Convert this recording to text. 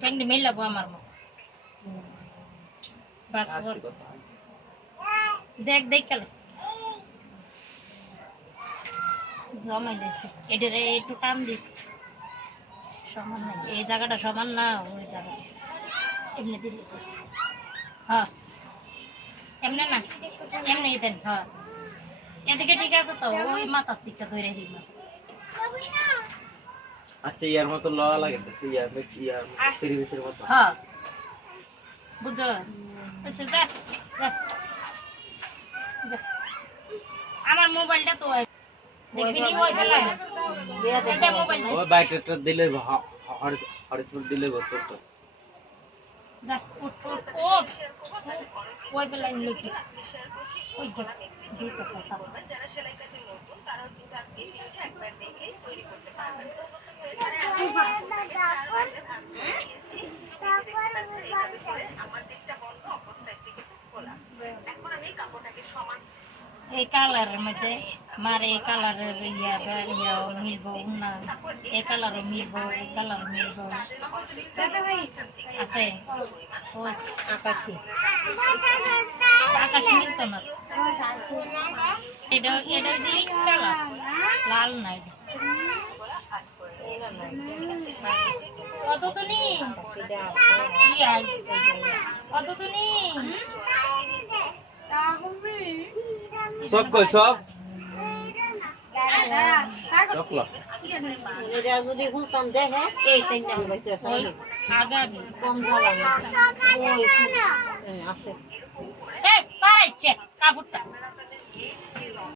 ঠেংনি মেলাবো আমার মা বাস দেখ দেখ কেন জমাই দিছি এটারে একটু টান দিস সমান নাই এই জায়গাটা সমান না ওই জায়গাটা এমনি দিলি হ্যাঁ এমনি না এমনি দেন হ্যাঁ এদিকে ঠিক আছে তো ওই মাথার দিকটা ধরে দিবা আচ্ছা ইয়ার মতো লওয়া লাগে তো ইয়ার মেক্স ইয়ার পরিবেশের মতো। হ্যাঁ। বুঝছ আচ্ছা যা যা। যা। আমার মোবাইলটা তো দেখবি নি ওই ফেলা এটা মোবাইল ওই বাইকটা দিলে হরিসপুর দিলে গত তো। যা উঠ উঠ উঠ। ওই ফেলা নিল কি ওই যে দুই টাকা যারা সেলাই কাজে নতুন তারাও কিন্তু আজকে ভিডিওটা একবার দেখে তৈরি এই কালারের মধ্যে মার এই কালারের ইয়া বে- ইয়া মিলবো না। এই কালারে মিলবো এই কালার মিলবো আছে। ওই আকাশি। আকাশি মিলতো না? এটা এটা যে কালার লাল না তুমি কি আই কত তুমি সব কই সব? সকল এটা যদি হুলতাম দেখে এই বাইতে কম আছে এই পারাইছে কাপড়টা।